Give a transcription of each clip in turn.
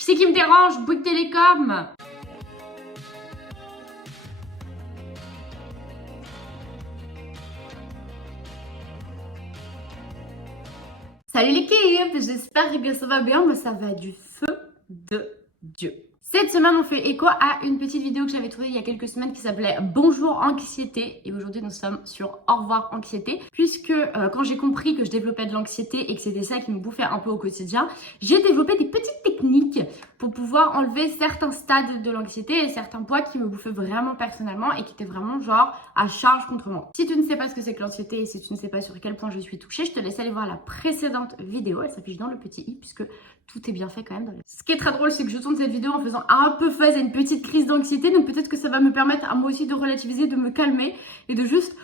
Qui c'est qui me dérange? Bouygues Télécom. Salut l'équipe, j'espère que ça va bien, mais ça va du feu de Dieu. Cette semaine, on fait écho à une petite vidéo que j'avais trouvée il y a quelques semaines qui s'appelait Bonjour Anxiété. Et aujourd'hui, nous sommes sur Au revoir Anxiété. Puisque quand j'ai compris que je développais de l'anxiété et que c'était ça qui me bouffait un peu au quotidien, j'ai développé des petites techniques pour pouvoir enlever certains stades de l'anxiété et certains poids qui me bouffaient vraiment personnellement et qui étaient vraiment genre à charge contre moi. Si tu ne sais pas ce que c'est que l'anxiété et si tu ne sais pas sur quel point je suis touchée, je te laisse aller voir la précédente vidéo. Elle s'affiche dans le petit i puisque tout est bien fait quand même. Ce qui est très drôle, c'est que je tourne cette vidéo en faisant un peu face à une petite crise d'anxiété. Donc peut-être que ça va me permettre à moi aussi de relativiser, de me calmer et de juste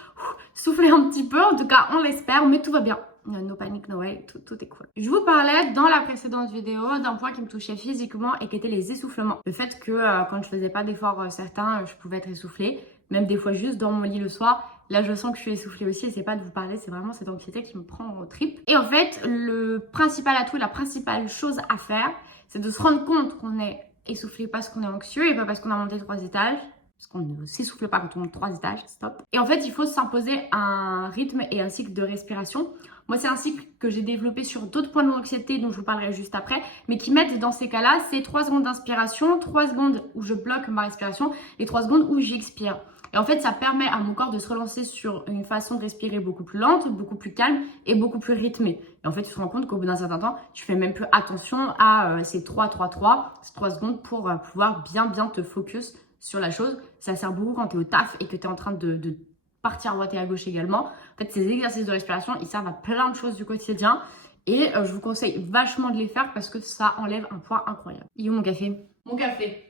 souffler un petit peu. En tout cas, on l'espère, mais tout va bien. No panic, no way, tout est cool. Je vous parlais dans la précédente vidéo d'un point qui me touchait physiquement et qui était les essoufflements. Le fait que quand je faisais pas d'efforts certains, je pouvais être essoufflée. Même des fois juste dans mon lit le soir. Là, je sens que je suis essoufflée aussi et c'est pas de vous parler, c'est vraiment cette anxiété qui me prend au trip. Et en fait, le principal atout, la principale chose à faire, c'est de se rendre compte qu'on est essoufflé parce qu'on est anxieux et pas parce qu'on a monté 3 étages. Parce qu'on ne s'essouffle pas quand on monte 3 étages, stop. Et en fait, il faut s'imposer un rythme et un cycle de respiration. Moi, c'est un cycle que j'ai développé sur d'autres points de l'anxiété dont je vous parlerai juste après, mais qui m'aide dans ces cas-là, c'est 3 secondes d'inspiration, 3 secondes où je bloque ma respiration et 3 secondes où j'expire. Et en fait, ça permet à mon corps de se relancer sur une façon de respirer beaucoup plus lente, beaucoup plus calme et beaucoup plus rythmée. Et en fait, tu te rends compte qu'au bout d'un certain temps, tu fais même plus attention à ces 3 secondes pour pouvoir bien te focus sur la chose. Ça sert beaucoup quand tu es au taf et que tu es en train de partir à droite et à gauche également. En fait, ces exercices de respiration, ils servent à plein de choses du quotidien. Et je vous conseille vachement de les faire parce que ça enlève un poids incroyable. Il est où mon café? Mon café.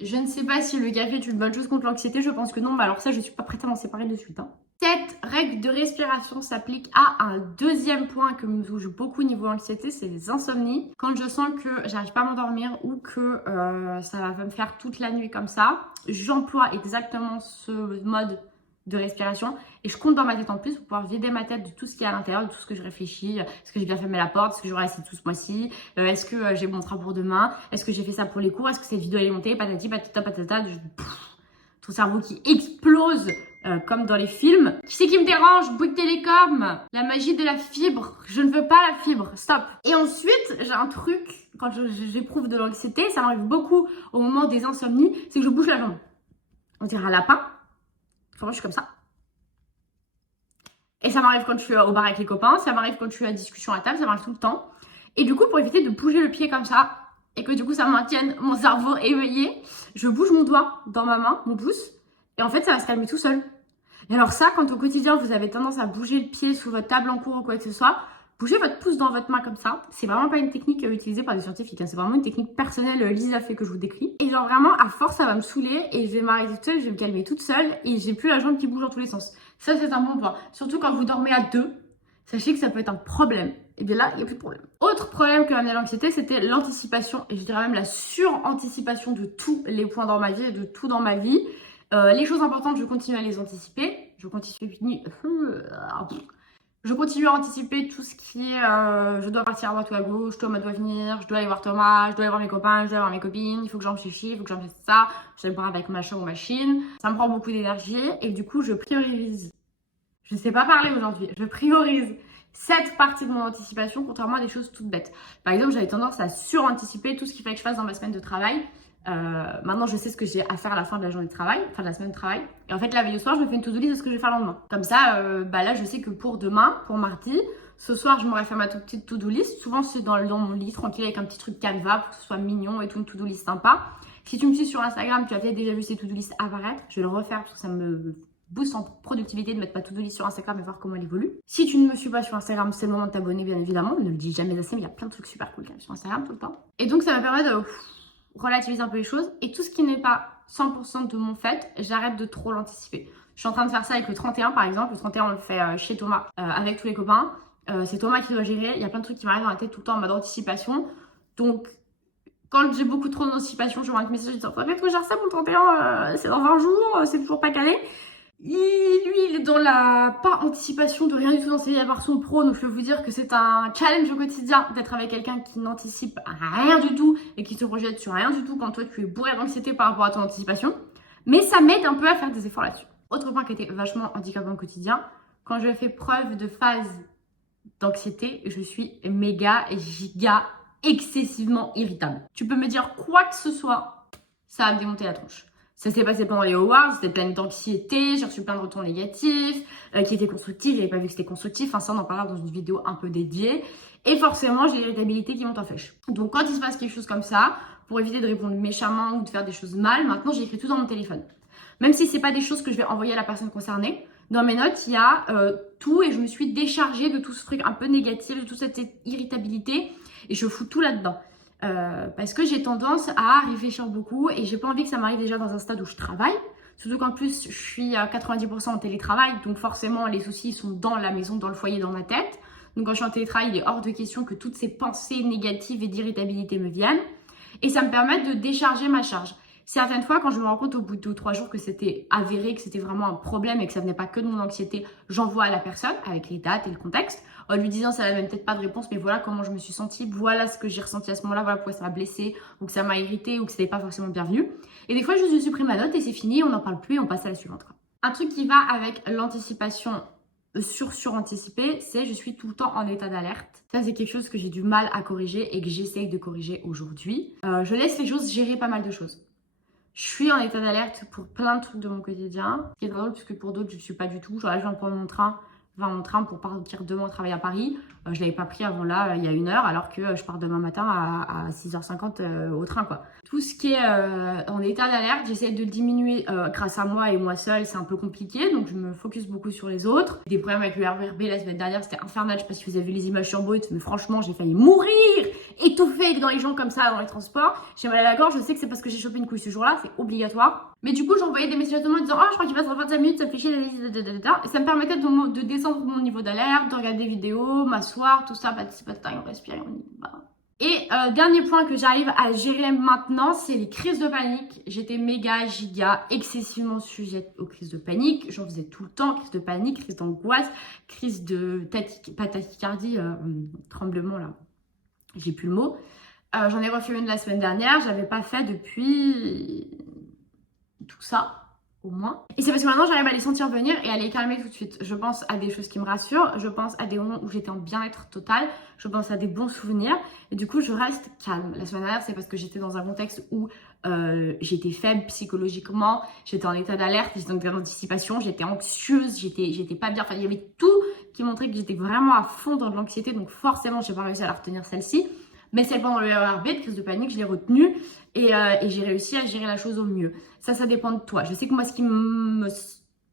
Je ne sais pas si le café est une bonne chose contre l'anxiété, je pense que non, mais alors ça je suis pas prête à m'en séparer de suite. Cette règle de respiration s'applique à un deuxième point que me touche beaucoup niveau anxiété, c'est les insomnies. Quand je sens que j'arrive pas à m'endormir ou que ça va me faire toute la nuit comme ça, j'emploie exactement ce mode de respiration et je compte dans ma tête en plus pour pouvoir vider ma tête de tout ce qui est à l'intérieur, de tout ce que je réfléchis. Est-ce que j'ai bien fermé la porte? Est-ce que j'aurai assez tout ce mois-ci? Est-ce que j'ai mon train pour demain? Est-ce que j'ai fait ça pour les cours? Est-ce que cette vidéo est montée? Patati patata patata, tout cerveau qui explose comme dans les films. Qui c'est qui me dérange? Bouygues Télécom. La magie de la fibre. Je ne veux pas la fibre. Stop. Et ensuite, j'ai un truc, quand j'éprouve de l'anxiété, ça m'arrive beaucoup au moment des insomnies, c'est que je bouge la jambe. On dirait un lapin. Enfin, moi, je suis comme ça. Et ça m'arrive quand je suis au bar avec les copains, ça m'arrive quand je suis à discussion à table, ça m'arrive tout le temps. Et du coup, pour éviter de bouger le pied comme ça, et que du coup, ça maintienne mon cerveau éveillé, je bouge mon doigt dans ma main, mon pouce, et en fait, ça va se calmer tout seul. Et alors ça, quand au quotidien, vous avez tendance à bouger le pied sous votre table en cours ou quoi que ce soit, bougez votre pouce dans votre main comme ça. C'est vraiment pas une technique utilisée par des scientifiques, hein. C'est vraiment une technique personnelle, Lisa fait que je vous décris. Et genre vraiment, à force, ça va me saouler et je vais m'arrêter toute seule, je vais me calmer toute seule et j'ai plus la jambe qui bouge dans tous les sens. Ça, c'est un bon point. Surtout quand vous dormez à 2, sachez que ça peut être un problème. Et bien là, il n'y a plus de problème. Autre problème que m'amenait l'anxiété, c'était l'anticipation et je dirais même la suranticipation de tous les points dans ma vie et de tout dans ma vie. Les choses importantes, je continue à les anticiper. Je continue à anticiper tout ce qui est je dois partir à droite ou à gauche, Thomas doit venir, je dois aller voir Thomas, je dois aller voir mes copains, je dois aller voir mes copines, il faut que j'en chichi, il faut que j'en fasse ça, je dois me prendre avec machin ou machine. Ça me prend beaucoup d'énergie et du coup je priorise. Je ne sais pas parler aujourd'hui, je priorise cette partie de mon anticipation contrairement à des choses toutes bêtes. Par exemple, j'avais tendance à suranticiper tout ce qu'il fallait que je fasse dans ma semaine de travail. Maintenant je sais ce que j'ai à faire à la fin de la journée de travail, fin de la semaine de travail. Et en fait la veille au soir je me fais une to-do list de ce que je vais faire le lendemain. Comme ça, là je sais que pour demain, pour mardi, ce soir je m'aurais fait ma toute petite to-do list. Souvent c'est dans mon lit tranquille avec un petit truc Canva pour que ce soit mignon et tout, une to-do list sympa. Si tu me suis sur Instagram, tu as peut-être déjà vu ces to-do list apparaître. Je vais le refaire parce que ça me booste en productivité de mettre ma to-do list sur Instagram et voir comment elle évolue. Si tu ne me suis pas sur Instagram, c'est le moment de t'abonner bien évidemment. Ne le dis jamais assez, mais il y a plein de trucs super cool quand même sur Instagram tout le temps. Et donc ça me permet de relativise un peu les choses et tout ce qui n'est pas 100% de mon fait, j'arrête de trop l'anticiper. Je suis en train de faire ça avec le 31 par exemple. Le 31 on le fait chez Thomas avec tous les copains. C'est Thomas qui doit gérer. Il y a plein de trucs qui m'arrivent dans la tête tout le temps en mode anticipation. Donc quand j'ai beaucoup trop d'anticipation, je vois un message disant faudrait que je gère ça pour le 31, c'est dans 20 jours, c'est toujours pas calé. Lui, il est dans la pas anticipation de rien du tout dans sa vie à part son pro, donc je peux vous dire que c'est un challenge au quotidien d'être avec quelqu'un qui n'anticipe rien du tout, et qui se projette sur rien du tout quand toi tu es bourré d'anxiété par rapport à ton anticipation. Mais ça m'aide un peu à faire des efforts là-dessus. Autre point qui était vachement handicapant au quotidien, quand je fais preuve de phase d'anxiété, je suis méga, giga, excessivement irritable. Tu peux me dire quoi que ce soit, ça va me démonter la tronche. Ça s'est passé pendant les awards, c'était plein d'anxiété, j'ai reçu plein de retours négatifs, qui étaient constructifs, j'avais pas vu que c'était constructif, enfin ça on en parlera dans une vidéo un peu dédiée. Et forcément, j'ai l'irritabilité qui monte en flèche. Donc quand il se passe quelque chose comme ça, pour éviter de répondre méchamment ou de faire des choses mal, maintenant j'écris tout dans mon téléphone. Même si c'est pas des choses que je vais envoyer à la personne concernée, dans mes notes, il y a tout et je me suis déchargée de tout ce truc un peu négatif, de toute cette irritabilité et je fous tout là-dedans. Parce que j'ai tendance à réfléchir beaucoup et j'ai pas envie que ça m'arrive déjà dans un stade où je travaille. Surtout qu'en plus, je suis à 90% en télétravail, donc forcément, les soucis sont dans la maison, dans le foyer, dans ma tête. Donc quand je suis en télétravail, il est hors de question que toutes ces pensées négatives et d'irritabilité me viennent. Et ça me permet de décharger ma charge. Certaines fois, quand je me rends compte au bout de 2 ou 3 jours que c'était avéré, que c'était vraiment un problème et que ça venait pas que de mon anxiété, j'envoie à la personne avec les dates et le contexte, en lui disant ça n'avait peut-être pas de réponse, mais voilà comment je me suis sentie, voilà ce que j'ai ressenti à ce moment-là, voilà pourquoi ça m'a blessée, ou que ça m'a irritée, ou que c'était pas forcément bienvenu. Et des fois, je supprime ma note et c'est fini, on n'en parle plus et on passe à la suivante, quoi. Un truc qui va avec l'anticipation suranticipé, c'est je suis tout le temps en état d'alerte. Ça, c'est quelque chose que j'ai du mal à corriger et que j'essaye de corriger aujourd'hui. Je laisse les choses gérer pas mal de choses. Je suis en état d'alerte pour plein de trucs de mon quotidien. Ce qui est drôle, puisque pour d'autres, je ne suis pas du tout. Genre là, je viens de prendre mon train pour partir demain travailler à Paris. Je ne l'avais pas pris avant là, il y a 1 heure, alors que je pars demain matin à 6h50 au train, quoi. Tout ce qui est en état d'alerte, j'essaie de le diminuer grâce à moi et moi seule, c'est un peu compliqué, donc je me focus beaucoup sur les autres. Des problèmes avec le RERB la semaine dernière, c'était infernal, je sais pas si vous avez vu les images sur Brut, mais franchement, j'ai failli mourir, étouffée dans les gens comme ça, dans les transports. J'ai mal à la gorge, je sais que c'est parce que j'ai chopé une couille ce jour-là, c'est obligatoire. Mais du coup, j'envoyais des messages à tout le monde en disant « Oh, je crois qu'il passe dans 25 minutes, ça me fait chier, et ça me permettait de descendre mon niveau d'alerte, de regarder des vidéos, m'asseoir, tout ça, c'est pas de temps, on respire, on y va. » Et dernier point que j'arrive à gérer maintenant, c'est les crises de panique. J'étais méga, giga, excessivement sujette aux crises de panique. J'en faisais tout le temps, crise de panique, crise d'angoisse, crise de pas tachycardie, tremblement là. J'ai plus le mot. J'en ai refait une la semaine dernière, j'avais pas fait depuis tout ça. Au moins. Et c'est parce que maintenant j'arrive à les sentir venir et à les calmer tout de suite. Je pense à des choses qui me rassurent, je pense à des moments où j'étais en bien-être total, je pense à des bons souvenirs et du coup je reste calme. La semaine dernière c'est parce que j'étais dans un contexte où j'étais faible psychologiquement, j'étais en état d'alerte, j'étais en état d'anticipation, j'étais anxieuse, j'étais pas bien, enfin il y avait tout qui montrait que j'étais vraiment à fond dans de l'anxiété, donc forcément j'ai pas réussi à la retenir celle-ci. Mais celle pendant le RERB, de crise de panique, je l'ai retenue et j'ai réussi à gérer la chose au mieux. Ça dépend de toi. Je sais que moi,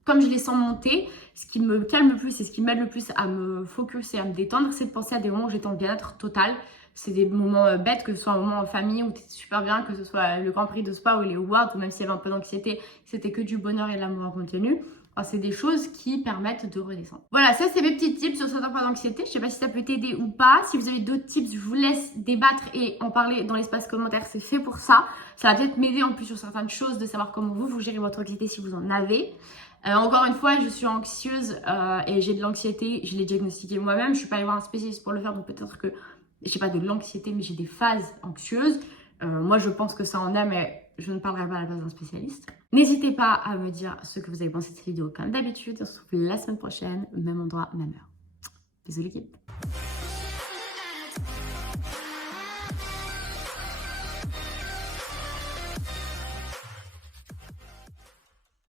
comme je les sens monter, ce qui me calme le plus et ce qui m'aide le plus à me focus et à me détendre, c'est de penser à des moments où j'étais en bien-être total. C'est des moments bêtes, que ce soit un moment en famille où tu es super bien, que ce soit le Grand Prix de Spa ou les awards, ou même s'il y avait un peu d'anxiété, c'était que du bonheur et de l'amour en continu. C'est des choses qui permettent de redescendre. Voilà, ça c'est mes petits tips sur certains points d'anxiété. Je sais pas si ça peut t'aider ou pas. Si vous avez d'autres tips, je vous laisse débattre et en parler dans l'espace commentaire. C'est fait pour ça. Ça va peut-être m'aider en plus sur certaines choses, de savoir comment vous gérez votre anxiété si vous en avez. Encore une fois, je suis anxieuse et j'ai de l'anxiété. Je l'ai diagnostiqué moi-même. Je suis pas allée voir un spécialiste pour le faire, donc peut-être que j'ai pas de l'anxiété, mais j'ai des phases anxieuses. Moi, je pense que ça en a, mais je ne parlerai pas à la place d'un spécialiste. N'hésitez pas à me dire ce que vous avez pensé de cette vidéo comme d'habitude. On se retrouve la semaine prochaine, même endroit, même heure. Bisous l'équipe.